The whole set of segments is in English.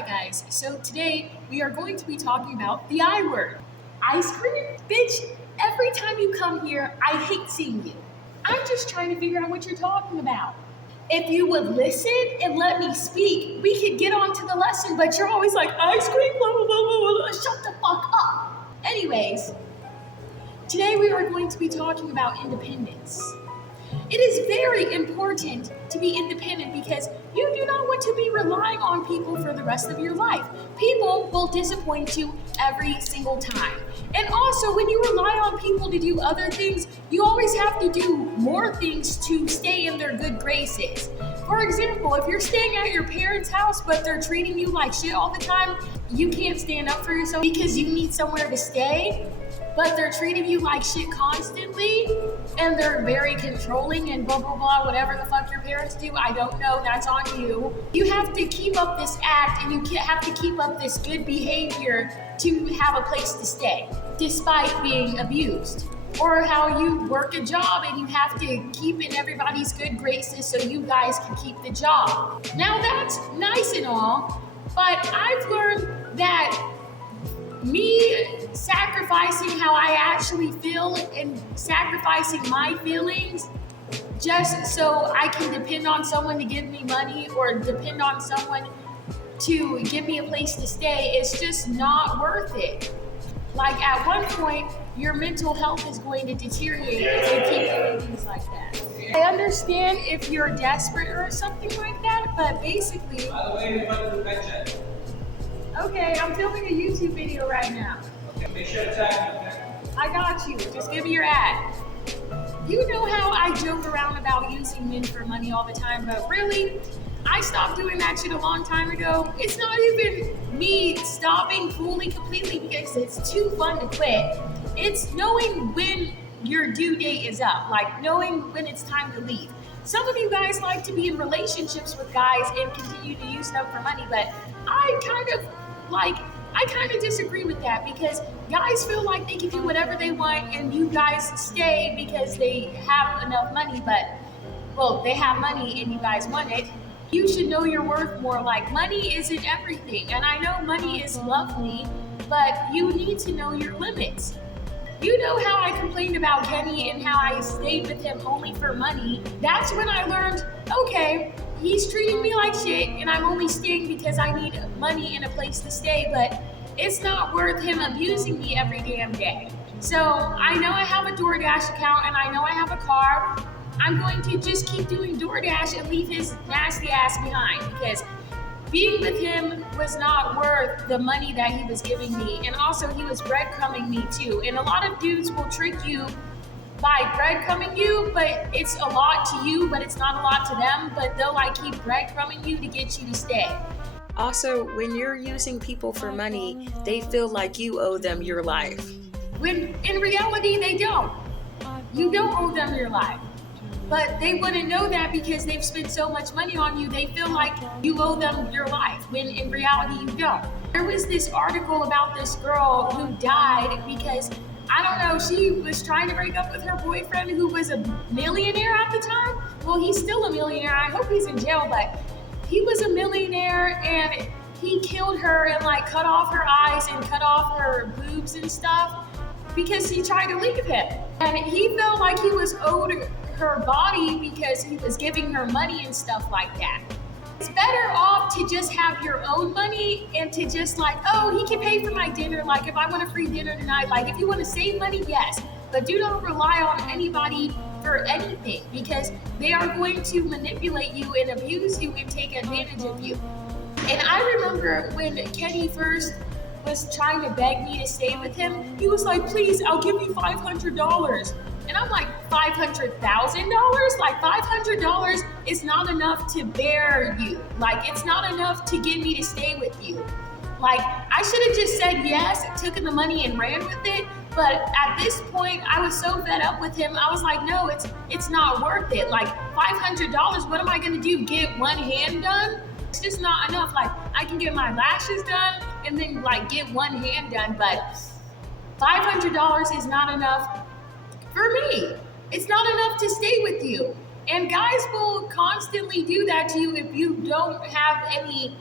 Alright guys, so today we are going to be talking about the I word. Ice cream? Bitch, every time you come here, I hate seeing you. I'm just trying to figure out what you're talking about. If you would listen and let me speak, we could get on to the lesson, but you're always like, ice cream, blah, blah, blah, blah, blah. Shut the fuck up. Anyways, today we are going to be talking about independence. It is very important to be independent because you do not want to be relying on people for the rest of your life. People will disappoint you every single time. And also, when you rely on people to do other things, you always have to do more things to stay in their good graces. For example, if you're staying at your parents' house but they're treating you like shit all the time, you can't stand up for yourself because you need somewhere to stay, but they're treating you like shit constantly, and they're very controlling and blah, blah, blah, whatever the fuck your parents do, I don't know, that's on you. You have to keep up this act, and you have to keep up this good behavior to have a place to stay, despite being abused. Or how you work a job and you have to keep in everybody's good graces so you guys can keep the job. Now that's nice and all, but I've learned that me sacrificing how I actually feel and sacrificing my feelings just so I can depend on someone to give me money or depend on someone to give me a place to stay is just not worth it. Like at one point, your mental health is going to deteriorate if you keep doing things like that. I understand if you're desperate or something like that, but basically... Okay, I'm filming a YouTube video right now. Okay, make sure to tag me, okay? I got you. Just give me your ad. You know how I joke around about using men for money all the time, but really, I stopped doing that shit a long time ago. It's not even me stopping fully, completely, because it's too fun to quit. It's knowing when your due date is up, like knowing when it's time to leave. Some of you guys like to be in relationships with guys and continue to use them for money, but I kind of disagree with that because guys feel like they can do whatever they want and you guys stay because they have enough money, but, well, they have money and you guys want it. You should know your worth more. Like, money isn't everything, and I know money is lovely, but you need to know your limits. You know how I complained about Kenny and how I stayed with him only for money. That's when I learned, okay, he's treating me like shit and I'm only staying because I need money and a place to stay, but it's not worth him abusing me every damn day. So I know I have a DoorDash account and I know I have a car. I'm going to just keep doing DoorDash and leave his nasty ass behind because being with him was not worth the money that he was giving me. And also he was breadcrumbing me too. And a lot of dudes will trick you by breadcrumbing you, but it's a lot to you, but it's not a lot to them. But they'll keep breadcrumbing you to get you to stay. Also, when you're using people for money, they feel like you owe them your life. When in reality, they don't. You don't owe them your life. But they wouldn't know that because they've spent so much money on you, they feel like you owe them your life, when in reality you don't. There was this article about this girl who died because, I don't know, she was trying to break up with her boyfriend who was a millionaire at the time. Well, he's still a millionaire. I hope he's in jail, but he was a millionaire and he killed her and cut off her eyes and cut off her boobs and stuff because he tried to leave him. And he felt like he was owed her body because he was giving her money and stuff like that. It's better off to just have your own money and to just oh, he can pay for my dinner. If I want a free dinner tonight, if you want to save money, yes, but do not rely on anybody for anything because they are going to manipulate you and abuse you and take advantage of you. And I remember when Kenny first was trying to beg me to stay with him, he was like, please, I'll give you $500. And I'm like, $500,000? $500 is not enough to bear you. It's not enough to get me to stay with you. I should have just said yes, took the money and ran with it. But at this point, I was so fed up with him. I was like, no, it's not worth it. $500, what am I gonna do? Get one hand done? It's just not enough. I can get my lashes done and then get one hand done, but $500 is not enough for me. It's not enough to stay with you. And guys will constantly do that to you if you don't have any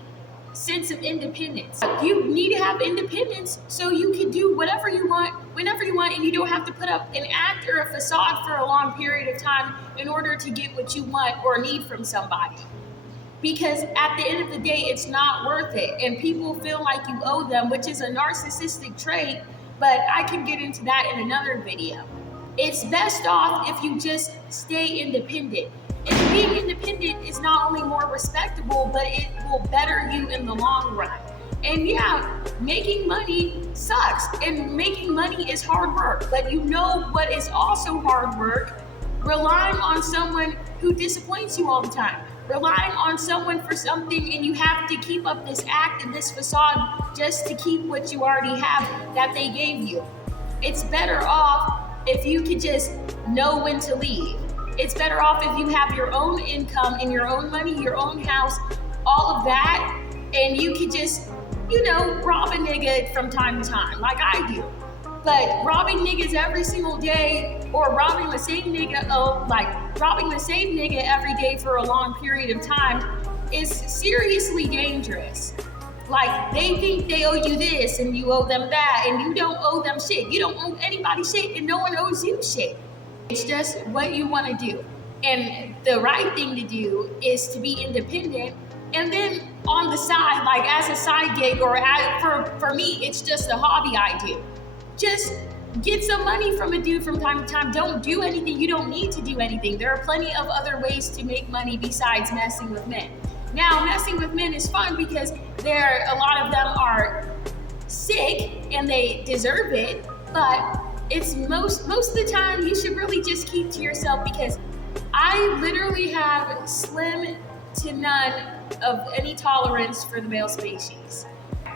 sense of independence. You need to have independence so you can do whatever you want, whenever you want, and you don't have to put up an act or a facade for a long period of time in order to get what you want or need from somebody. Because at the end of the day, it's not worth it, and people feel like you owe them, which is a narcissistic trait, but I can get into that in another video. It's best off if you just stay independent. And being independent is not only more respectable, but it will better you in the long run. And yeah, making money sucks, and making money is hard work, but you know what is also hard work? Relying on someone who disappoints you all the time. Relying on someone for something, and you have to keep up this act and this facade just to keep what you already have that they gave you. It's better off if you could just know when to leave. It's better off if you have your own income and your own money, your own house, all of that, and you could just, rob a nigga from time to time, like I do. But robbing niggas every single day, or robbing the same nigga every day for a long period of time is seriously dangerous. Like, they think they owe you this and you owe them that, and you don't owe them shit. You don't owe anybody shit, and no one owes you shit. It's just what you want to do. And the right thing to do is to be independent, and then on the side, like as a side gig, or for me, it's just a hobby I do. Just get some money from a dude from time to time. Don't do anything. You don't need to do anything. There are plenty of other ways to make money besides messing with men. Now, messing with men is fun because a lot of them are sick and they deserve it, but it's most of the time you should really just keep to yourself, because I literally have slim to none of any tolerance for the male species.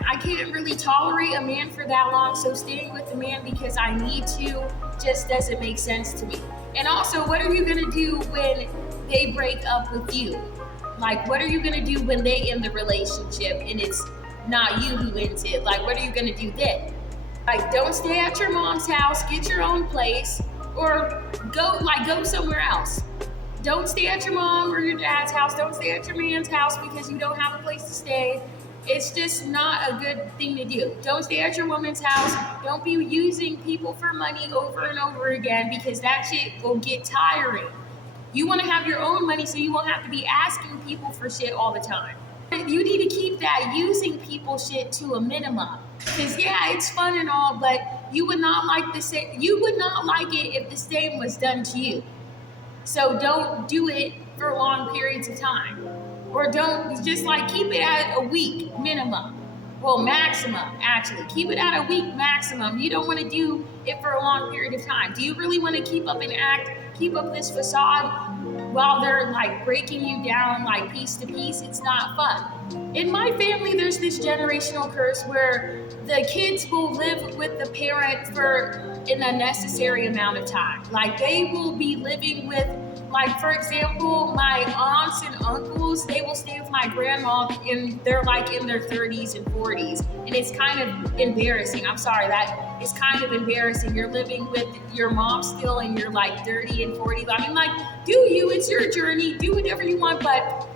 I can't really tolerate a man for that long, so staying with a man because I need to just doesn't make sense to me. And also, what are you gonna do when they break up with you? Like, what are you gonna do when they end the relationship and it's not you who ends it? Like, what are you gonna do then? Like, don't stay at your mom's house, get your own place, or go somewhere else. Don't stay at your mom or your dad's house. Don't stay at your man's house because you don't have a place to stay. It's just not a good thing to do. Don't stay at your woman's house. Don't be using people for money over and over again, because that shit will get tiring. You want to have your own money so you won't have to be asking people for shit all the time. You need to keep that using people shit to a minimum. Because yeah, it's fun and all, but you would not like it if the same was done to you. So don't do it for long periods of time. Or don't, just keep it at a week minimum. Well, maximum, actually. Keep it at a week maximum. You don't want to do it for a long period of time. Do you really want to keep up an act, keep up this facade while they're breaking you down piece to piece? It's not fun. In my family, there's this generational curse where the kids will live with the parent for an unnecessary amount of time. They will be living with, for example, my aunts and uncles, they will stay with my grandma and they're in their 30s and 40s. And it's kind of embarrassing. I'm sorry, that is kind of embarrassing. You're living with your mom still and you're 30 and 40. I mean, do you, it's your journey, do whatever you want, but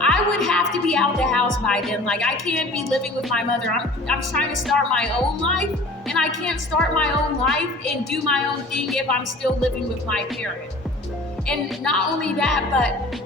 I would have to be out the house by then. I can't be living with my mother. I'm trying to start my own life, and I can't start my own life and do my own thing if I'm still living with my parent. And not only that, but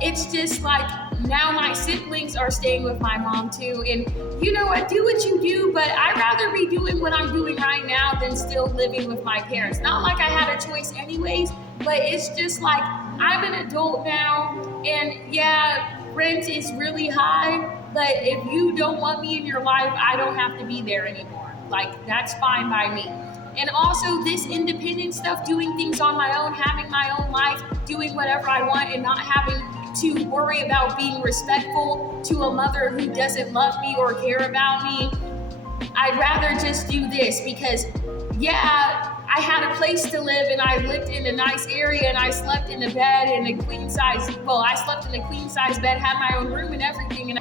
it's just now my siblings are staying with my mom too. And you know what, do what you do, but I'd rather be doing what I'm doing right now than still living with my parents. Not like I had a choice anyways, but it's just I'm an adult now, and yeah, rent is really high, but if you don't want me in your life, I don't have to be there anymore. That's fine by me. And also this independent stuff, doing things on my own, having my own life, doing whatever I want and not having to worry about being respectful to a mother who doesn't love me or care about me. I'd rather just do this because, yeah, I had a place to live and I lived in a nice area and I slept in a bed in a queen size bed, had my own room and everything. And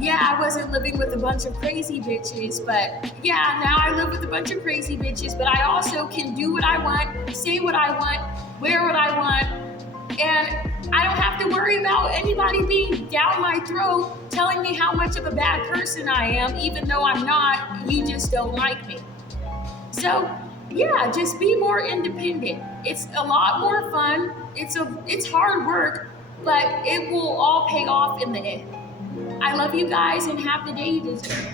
yeah, I wasn't living with a bunch of crazy bitches, but yeah, now I live with a bunch of crazy bitches, but I also can do what I want, say what I want, wear what I want, And I don't have to worry about anybody being down my throat telling me how much of a bad person I am, even though I'm not. You just don't like me. So yeah, just be more independent. It's a lot more fun. It's hard work, but it will all pay off in the end. I love you guys and have the day you deserve.